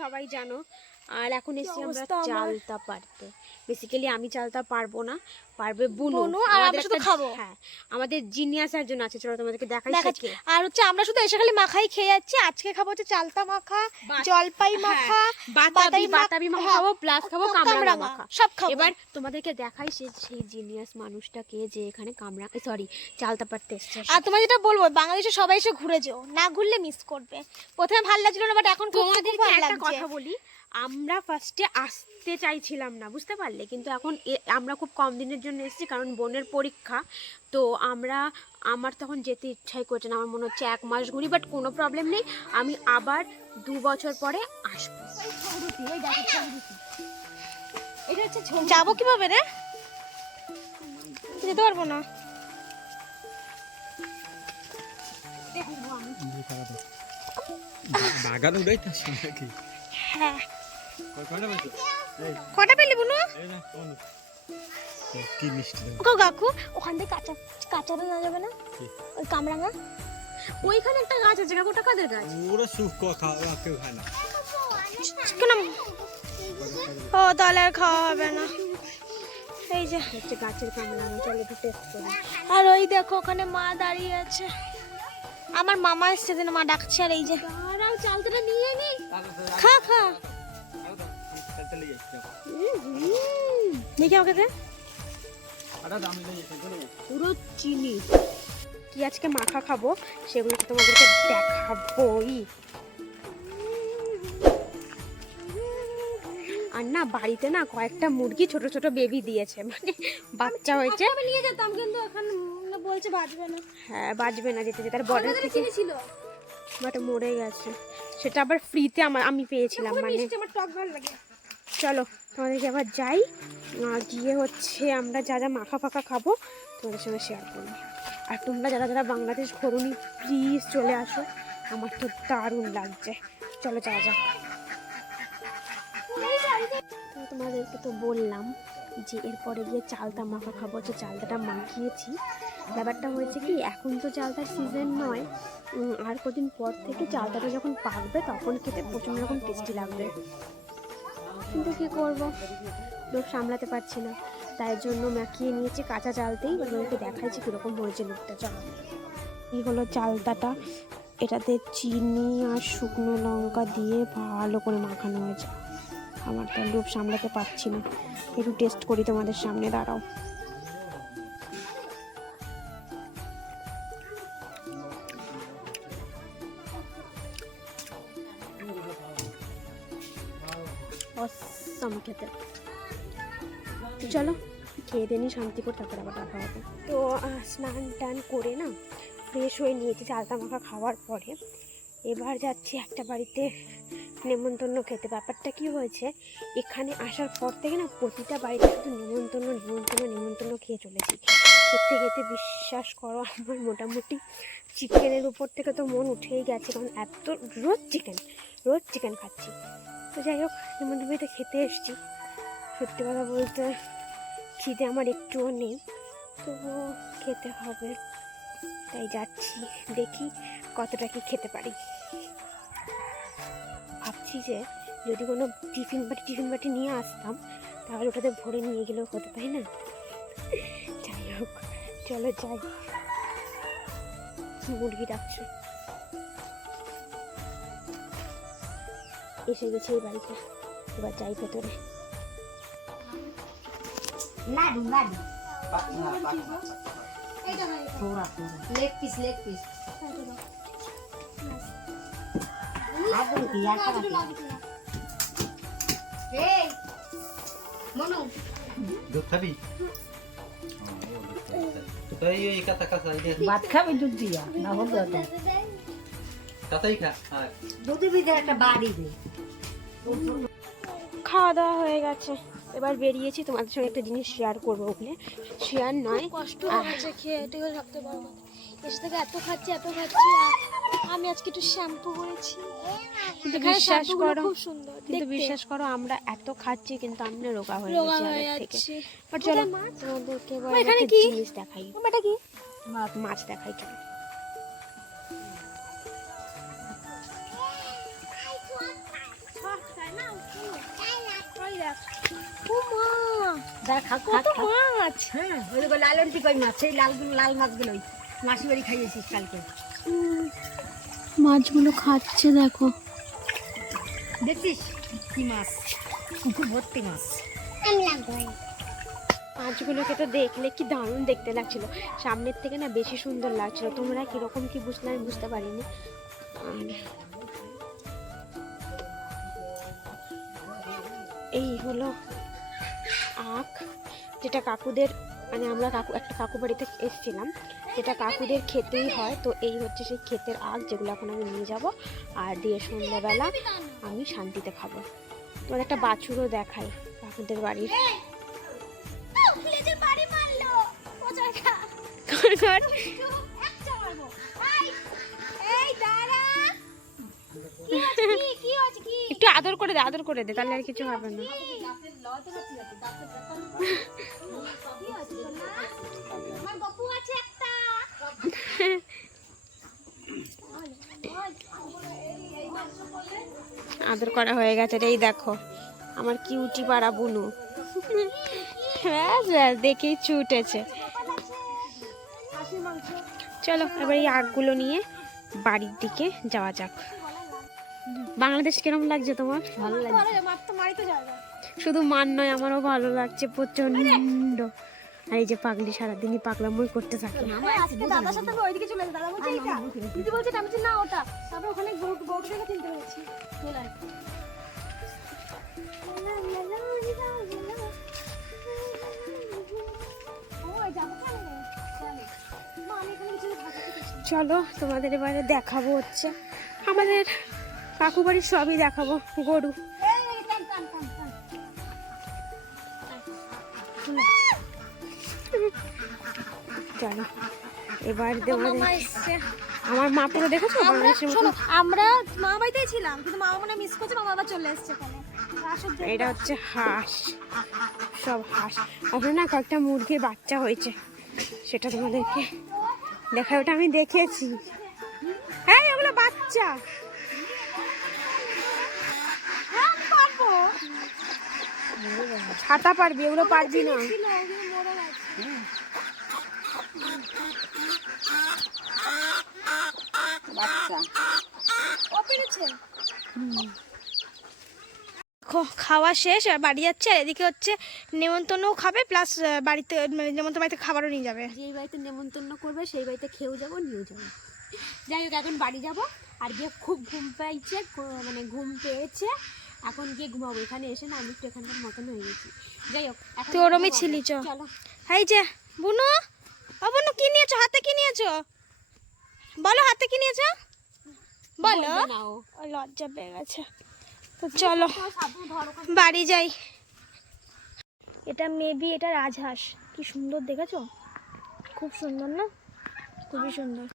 সবাই জানো। আর এখন এসে আমরা চালতা পারতে। বেসিক্যালি আমি চালতা পারবো না, পারবে বুনু। আর আমরা শুধু খাবো। হ্যাঁ, আমাদের জিনিয়াস একজন আছে, চলো তোমাদেরকে দেখাই। আর হচ্ছে আমরা শুধু এসে খালি মাখাই খেয়ে যাচ্ছি। আজকে খাবো হচ্ছে চালতা মাখা, জলপাই মাখা, বাতাবি মাখা খাবো, প্লাস খাবো কামরাঙা মাখা, সব খাবো। এবার তোমাদেরকে দেখাই সেই জিনিয়াস মানুষটাকে যে এখানে চালতা পারতে এসেছে। আর তোমার যেটা বলবো, বাংলাদেশে সবাই এসে ঘুরে যেও, না ঘুরলে মিস করবে। প্রথমে ভালো লাগছিল না, বাট এখন তোমাদেরকে একটা কথা বলি, আমরা ফার্স্টে আসতে চাইছিলাম না, বুঝতে পারলে, কিন্তু এখন আমরা খুব কম দিনের জন্য এসেছি, কারণ বোনের পরীক্ষা। তো আমার তখন যেতে ইচ্ছাই করছে না, আমার মনে হচ্ছে 1 মাস ঘুরি, বাট কোনো প্রবলেম নেই, আমি আবার 2 বছর পরে আসবো। যাবো কিভাবে রে? যেতে পারবো না। বাগান উড়াইতাছ নাকি? হ্যাঁ। কটা পেলি বুনু? কি মিষ্টি। কাকু ওখান থেকে কাঁচাটা না যাবে না? ওই কামরাঙা ওইখানে একটা গাছ আছে, ওটা কাদের গাছ? ওরা শুকো খাওয়া কেউ খায় না। কেন? ও তাহলে আর খাওয়া হবে না। এই যে হচ্ছে গাছের কামরাঙা, চলো একটু টেস্ট করি। আর ওই দেখো ওখানে মা দাঁড়িয়ে আছে, আমার মামা এসছে, যেন মা ডাকছে। আর এই যে দাঁড়াও, চালতাটা নিয়ে নি। খা খা দেখি আমাকে দে। পুরো চিনি কি আজকে মাখা খাবো, সেগুলো তোমাদেরকে দেখাবোই। আর না, বাড়িতে না কয়েকটা মুরগি ছোট ছোট বেবি দিয়েছে, মানে বাচ্চা হয়েছে। আমি নিয়ে যেতাম, কিন্তু এখন বলছে বাজবে না। হ্যাঁ, বাজবে না, যেতে যেতে তার বর্ডার থেকে ছিল, বাট মরে গেছে। সেটা আবার ফ্রিতে আমি পেয়েছিলাম, মানে আমার টক ভালো লাগে। চলো তোমাদেরকে আবার যাই, গিয়ে হচ্ছে আমরা যা যা মাখা ফাঁকা খাবো তোমাদের সঙ্গে শেয়ার করবো। আর তোমরা যারা যারা বাংলাদেশ ঘোরোনি, প্লিজ চলে আসো, আমার তো দারুণ লাগছে। চলো যাওয়া যাক। তো তোমাদেরকে তো বললাম যে এরপরে গিয়ে চালতা মাখা খাবো, যে চালতাটা মাখিয়েছি। ব্যাপারটা হয়েছে কি, এখন তো চালতার সিজন নয়, আর কদিন পর থেকে চালতাটা যখন পাকবে তখন খেতে প্রচণ্ড রকম টেস্টি লাগবে, কিন্তু কী করবো, লোক সামলাতে পারছি না, তাই জন্য মাখিয়ে নিয়েছি কাঁচা চালতেই। তোমাদেরকে দেখাইছি কীরকম হয়েছে লুকটা। চলো, এই হলো চালতাটা, এটাতে চিনি আর শুকনো লঙ্কা দিয়ে ভালো করে মাখানো হয়েছে। আমার তো লোভ সামলাতে পারছি না, একটু টেস্ট করি তোমাদের সামনে, দাঁড়াও। অসম খেতে। চলো খেয়ে দিয়ে নি শান্তি করে, তারপর আবার দেখা হবে। তো স্নান টান করে না ফ্রেশ হয়ে নিয়েছি চালতা মাখা খাওয়ার পরে। এবার যাচ্ছি একটা বাড়িতে নেমন্তন্ন খেতে। ব্যাপারটা কি হয়েছে, এখানে আসার পর থেকে না প্রতিটা বাড়িতে শুধু নেমন্তন্ন খেয়ে চলেছি। খেতে খেতে বিশ্বাস করো, আমার মোটামুটি চিকেনের উপর থেকে তো মন উঠেই গেছে, কারণ এত রোজ চিকেন খাচ্ছি। তো যাই হোক, নেমন্তন্নতে খেতে এসেছি। সত্যি কথা বলতে খিদে আমার একটুও নেই, তবুও খেতে হবে, তাই যাচ্ছি, দেখি কতটা কি খেতে পারি। ভাবছি যে যদি কোনো টিফিন বাটি নিয়ে আসতাম, তাহলে ওটাতে ভরে নিয়ে গেলেও হতে, তাই না? যাই হোক, চলো যাই। মুরগি ডাকছে, এসে গেছে এই বাড়িতে, এবার যাই ভেতরে। লেগ পিস ভাত খাবি দুধ দিয়া না হল খাওয়া দাওয়া হয়ে গেছে, এবার বেরিয়েছি। তোমাদের সঙ্গে একটা জিনিস শেয়ার করবো, ওখানে শেয়ার নয়, কষ্ট হচ্ছে খেয়ে, এটাই হলো সবথেকে বড় কথা। এসে থেকে এত খাচ্ছি, আর আমি আজকে একটু শ্যাম্পু করেছি, কিন্তু বিশ্বাস করো আমরা এত খাচ্ছি, কিন্তু আমি রোগা হয়ে যাচ্ছি। বাট চলো তোমাদেরকে এখানে কি জিনিস দেখাই, এটা কি মাছ দেখাই। চলো, ওই দেখ ও মা দেখ খা কত মাছ। হ্যাঁ ওইগুলো লালন্টি কই মাছ সেই লাল মাছগুলোই মাসি বাড়ি খাইয়েছিস কালকে মাছগুলো খাচ্ছে দেখো। দেখছিস কি মাছ পুকুর ভর্তি মাছ মাছগুলোকে তো দেখলে কি দারুণ দেখতে লাগছিল, সামনের থেকে না বেশি সুন্দর লাগছিল। তোমরা কিরকম কি বুঝলে আমি বুঝতে পারিনি। এই হলো আখ, যেটা কাকুদের মানে আমরা একটা কাকু বাড়িতে এসেছিলাম, যেটা কাকুদের খেতেই হয়। তো এই হচ্ছে সেই ক্ষেতের আখ, যেগুলো এখন আমি নিয়ে যাব আর দিয়ে সন্ধ্যাবেলা আমি শান্তিতে খাবো। তোমার একটা বাছুরও দেখাই কাকুদের বাড়ির। একটু আদর করে দে তাহলে আর কিছু হবে না। আদর করা হয়ে গেছে। এই দেখো আমার কিউটি পাড়া বুনু, ব্যাস ব্যাস দেখেই ছুটেছে। চলো এবার এই আখগুলো নিয়ে বাড়ির দিকে যাওয়া যাক। বাংলাদেশ কিরকম লাগছে তোমার? ভালো লাগে শুধু মান নয়, আমারও ভালো লাগছে প্রচন্ড। আর এই যে পাগলি সারাদিনই পাগলামই করতে থাকে। আজকে দাদার সাথে আমি ওইদিকে চলে যাই। দাদা বলছে এইটা, দিদি বলছে আমি বলছি না ওটা। তারপর ওখানে বউটা থেকে কিনতে পেরেছি। চলে আয়। ওই যাবো কেন? চলে। মা আমি এখানে কিছু ভাজা খেতেছি। চলো তোমাদের এবারে দেখাবো হচ্ছে আমাদের কাকু বাড়ির সবই দেখাবো। গরু এই টান টান টান টান। চলো এবার তোমাদের মামা এসছে। আমার মা পুরো দেখেছো বাংলাদেশের শোনো মতো। আমরা মা বাড়িতেই ছিলাম কিন্তু মা মনে মিস করছে, মামা আবার চলে এসেছে এখানে। আসল যে এটা হচ্ছে হাঁস, সব হাঁস। ওখানে না কয়েকটা মুরগির বাচ্চা হয়েছে, সেটা তোমাদেরকে দেখা, ওটা আমি দেখেছি। হ্যাঁ ওগুলো বাচ্চা। হ্যাঁ আমি পারবো। ছাতা পারবি, এগুলো পারবি না। ছিল ওগুলো মরে গেছে। বাচ্চা ও পেরেছে। খাওয়া শেষ, আর বাড়ি যাচ্ছে। আর এদিকে হচ্ছে নেমন্তন্নও খাবে, প্লাস বাড়িতে নেমন্তন্ন বাড়িতে খাবারও নিয়ে যাবে। যেই বাড়িতে নেমন্তন্ন করবে সেই বাড়িতে খেয়েও যাবো নিয়েও যাবো। যাই হোক এখন বাড়ি যাব, আর গিয়ে খুব ঘুম পাইছে, মানে ঘুম পেয়েছে। এখন গিয়ে ঘুমাবো। এখানে এসে না আমি একটু এখানকার মতন হয়ে গেছি। যাই হোক এখন তুই ওরমই ছিলি, চ। চলো। এই যে বুনু, ও বুনু কি নিয়েছো হাতে? কি নিয়েছো বলো, হাতে কি নিয়েছো বলো। বলবে না ও। ও লজ্জা পেয়ে গেছে। তো চলো বাড়ি যাই। এটা মেবি এটা রাজহাঁস। কি সুন্দর দেখেছো? খুব সুন্দর না? খুবই সুন্দর।